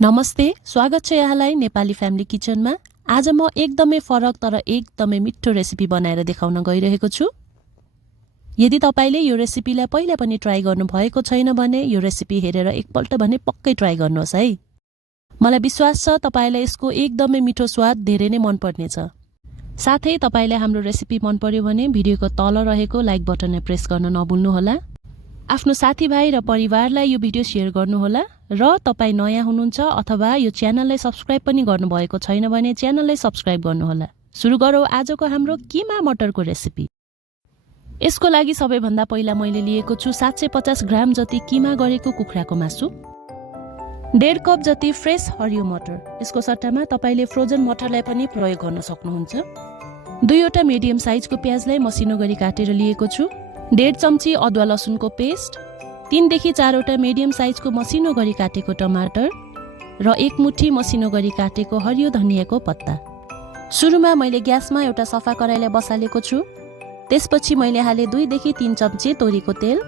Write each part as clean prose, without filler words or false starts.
नमस्ते, स्वागत छ यहाँलाई नेपाली फ्यामिली किचनमा। आज म एकदमै फरक तर एकदमै मिठो रेसिपी बनाएर देखाउन गइरहेको छु। यदि तपाईले यो रेसिपीलाई पहिला पनि ट्राई गर्नु भएको छैन भने यो रेसिपी हेरेर एकपल्ट भने पक्कै ट्राई गर्नुहोस् है। मलाई विश्वास छ तपाईलाई यसको एकदमै मिठो स्वाद धेरै नै मन पर्नेछ। साथै तपाईलाई हाम्रो रेसिपी मन पर्यो भने भिडियोको तल रहेको लाइक बटनलाई प्रेस गर्न नभुल्नु होला। आफ्नो साथीभाइ र परिवारलाई यो भिडियो शेयर गर्नुहोला र तपाई नयाँ हुनुहुन्छ अथवा यो च्यानललाई सब्स्क्राइब पनि गर्नुभएको छैन भने च्यानललाई सब्स्क्राइब गर्नुहोला। सुरु गरौँ आजको हाम्रो किमा मटरको रेसिपी। यसको लागि सबैभन्दा पहिला मैले लिएको छु 750 ग्राम जति किमा गरेको कुखुराको मासु, 1.5 कप जति फ्रेश हरियो मटर। यसको सट्टामा तपाईले फ्रोजन मटरलाई पनि प्रयोग गर्न सक्नुहुन्छ। 2वटा मिडियम साइजको प्याजलाई मसिनो गरी काटेर लिएको छु, 1.5 चम्ची अदुवा लसुनको पेस्ट, 3 देखि 4वटा मिडियम साइजको मसिनो गरी काटेको टमाटर र 1 मुठी मसिनो गरी काटेको हरियो धनियाको पत्ता। सुरुमा मैले ग्यासमा एउटा सफा कराईलाई बसालेको छु। त्यसपछि मैले हाले 2 देखि 3 चम्ची तोरीको तेल।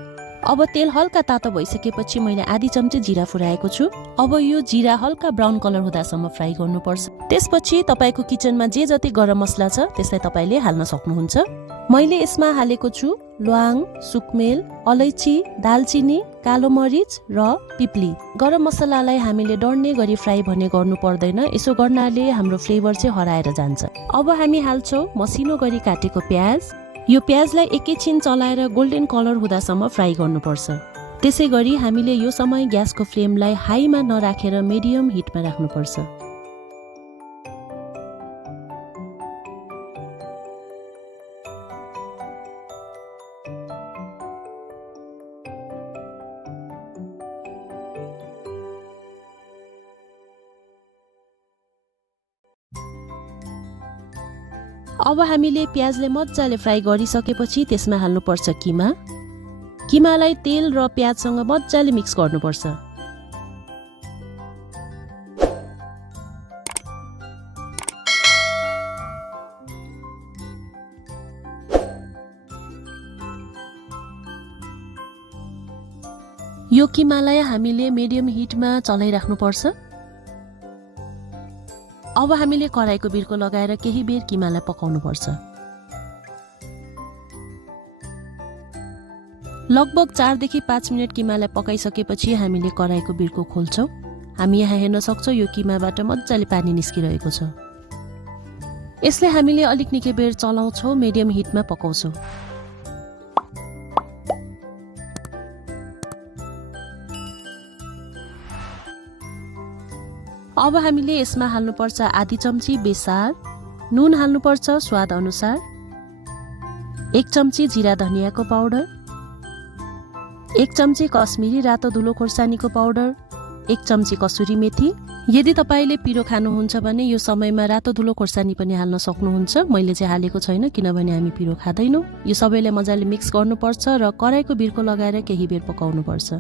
अब तेल हल्का तातो भइसकेपछि मैले आधी चम्ची जिरा फुराएको छु। अब यो जिरा हल्का ब्राउन कलर हुँदासम्म फ्राई गर्नुपर्छ। त्यसपछि तपाईको किचनमा जे जति गरम मसला छ त्यसलाई तपाईले हाल्न सक्नुहुन्छ। मैले यसमा हालेको छु ल्वाङ, सुकमेल, अलैची, दालचिनी, कालो मरिच र पिप्ली। गरम मसलालाई हामीले डढ्ने गरी फ्राई भने गर्नु पर्दैन, यसो गर्नाले हाम्रो फ्लेभर चाहिँ हराएर जान्छ। अब हामी हाल्छौँ मसिनो गरी काटेको प्याज। यो प्याजलाई एकैछिन चलाएर गोल्डन कलर हुँदासम्म फ्राई गर्नुपर्छ। त्यसै गरी हामीले यो समय ग्यासको फ्लेमलाई हाईमा नराखेर मिडियम हिटमा राख्नुपर्छ। अब हामीले प्याजले मजाले फ्राई गरिसकेपछि त्यसमा हाल्नुपर्छ किमा। किमालाई तेल र प्याजसँग मजाले मिक्स गर्नुपर्छ। यो किमालाई हामीले मिडियम हिटमा चलाइराख्नुपर्छ। अब हामीले कराईको बिर्को लगाएर केही बेर किमालाई पकाउनु पर्छ। लगभग 4 देखि 5 मिनट किमालाई पकाइसकेपछि हामीले कराईको बिर्को खोल्छौँ। हामी यहाँ हेर्न सक्छौँ यो किमाबाट मजाले पानी निस्किरहेको छ। यसले हामीले अलिक निकै बेर चलाउँछौँ, मिडियम हिटमा पकाउँछौँ। अब हामीले यसमा हाल्नुपर्छ आधी चम्ची बेसार, नुन हाल्नुपर्छ स्वाद अनुसार, 1 चम्ची जिरा धनियाको पाउडर, 1 चम्ची कश्मिरी रातो धुलो खोर्सानीको पाउडर, 1 चम्ची कसुरी मेथी। यदि तपाईले पिरो खानुहुन्छ भने यो समयमा रातो धुलो खोर्सानी पनि हाल्न सक्नुहुन्छ। मैले चाहिँ हालेको छैन किनभने हामी पिरो खाँदैनौँ। यो सबैलाई मजाले मिक्स गर्नुपर्छ र कराईको बिर्को लगाएर केही बेर पकाउनुपर्छ।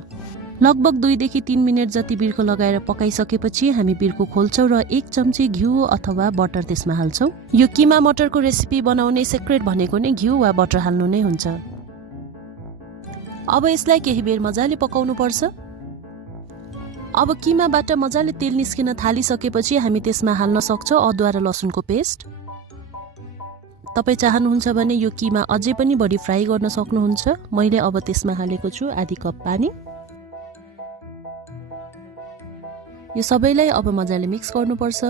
लगभग 2 देखि 3 मिनट जति बिर्को लगाएर पकाइसकेपछि हामी बिर्को खोल्छौँ र 1 चम्ची घिउ अथवा बटर त्यसमा हाल्छौँ। यो किमा मटरको रेसिपी बनाउने सिक्रेट भनेको नै घिउ वा बटर हाल्नु नै हुन्छ। अब यसलाई केही बेर मजाले पकाउनु पर्छ। अब किमाबाट मजाले तेल निस्किन थालिसकेपछि हामी त्यसमा हाल्न सक्छौँ अदुवा र लसुनको पेस्ट। तपाई चाहनुहुन्छ भने यो किमा अझै पनि बढी फ्राई गर्न सक्नुहुन्छ। मैले अब त्यसमा हालेको छु आधी कप पानी। यो सबैलाई अब मजाले मिक्स गर्नुपर्छ।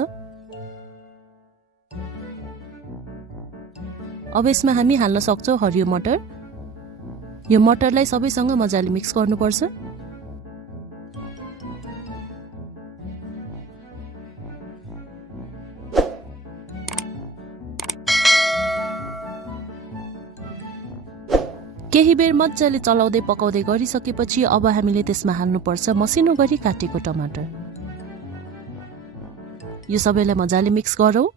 अब यसमा हामी हाल्न सक्छौँ हरियो मटर। यो मटरलाई सबैसँग मजाले मिक्स गर्नुपर्छ। केही बेर मजाले चलाउँदै पकाउँदै गरिसकेपछि अब हामीले त्यसमा हाल्नुपर्छ मसिनो गरी काटेको टमाटर। यो सबैलाई मजाले मिक्स गरौँ।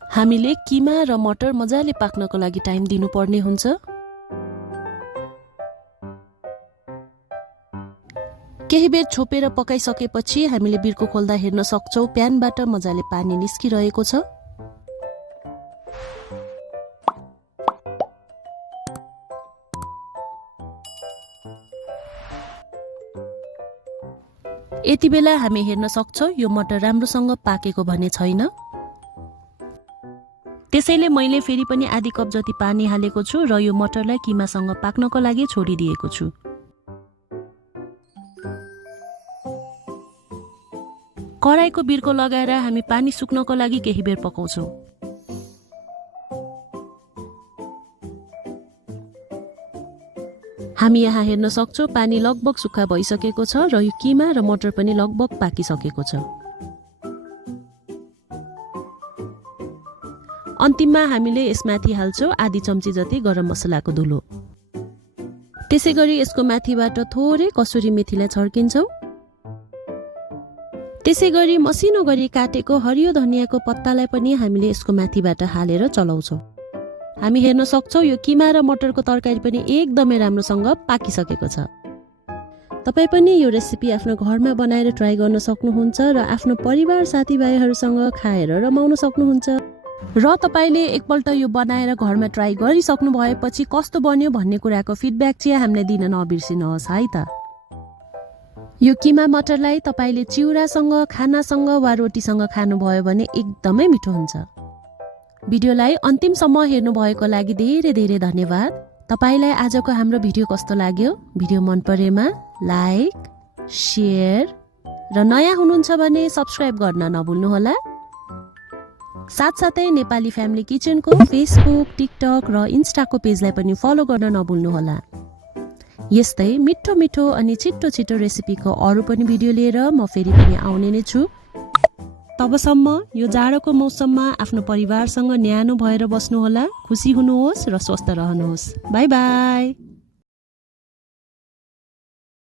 हामीले किमा र मटर मजाले पाक्नको लागि टाइम दिनुपर्ने हुन्छ। केही बेर छोपेर पकाइसकेपछि हामीले बिर्को खोल्दा हेर्न सक्छौँ प्यानबाट मजाले पानी निस्किरहेको छ। यति बेला हामी हेर्न सक्छौं यो मटर राम्रोसँग पाकेको भने छैन। त्यसैले मैले फेरि पनि आधी कप जति पानी हालेको छु र यो मटरलाई किमासँग पाक्नको लागि छोडिदिएको छु। कराईको बिर्को लगाएर हामी पानी सुक्नको लागि केही बेर पकाउँछौं। हामी यहाँ हेर्न सक्छौं पानी लगभग सुक्खा भइसकेको छ र यो किमा र मटर पनि लगभग पाकिसकेको छ। अन्तिममा हामीले यसमाथि हाल्छौं आधी चम्ची जति गरम मसलाको धुलो। त्यसैगरी यसको माथिबाट थोरै कसुरी मेथीलाई छर्किन्छौं। त्यसैगरी मसिनो गरी काटेको हरियो धनियाको पत्तालाई पनि हामीले यसको माथिबाट हालेर चलाउँछौं। हामी हेर्न सक्छौं यो किमा र मटरको तरकारी पनि एकदमै राम्रोसँग पाकिसकेको छ। तपाई पनि यो रेसिपी आफ्नो घरमा बनाएर ट्राई गर्न सक्नुहुन्छ र आफ्नो परिवार साथीभाइहरूसँग खाएर रमाउन सक्नुहुन्छ। र तपाईले एकपल्ट यो बनाएर घरमा ट्राई गरिसक्नु भएपछि कस्तो बन्यो भन्ने कुराको फिडब्याक चाहिँ हामीलाई दिन नबिर्सिनुहोस् है त। यो किमा मटरलाई तपाईले चिउरासँग, खानासँग वा रोटीसँग खानुभयो भने एकदमै मिठो हुन्छ। भिडियोलाई अन्तिमसम्म हेर्नु भएको लागि धेरै धेरै धन्यवाद। तपाईलाई आजको हाम्रो भिडियो कस्तो लाग्यो? भिडियो मन परेमा लाइक, शेयर र नयाँ हुनुहुन्छ भने सब्स्क्राइब गर्न नभुल्नुहोला। साथसाथै नेपाली फ्यामिली किचनको फेसबुक, टिकटक र इन्स्टाको पेजलाई पनि फलो गर्न नभुल्नुहोला। यस्तै मिठो मिठो अनि छिटो छिटो रेसिपीको अरू पनि भिडियो लिएर म फेरि पनि आउने नै छु। तबसम्म यो जाडोको मौसममा आफ्नो परिवारसँग न्यानो भएर बस्नुहोला, खुसी हुनुहोस् र स्वस्थ रहनुहोस्। By by.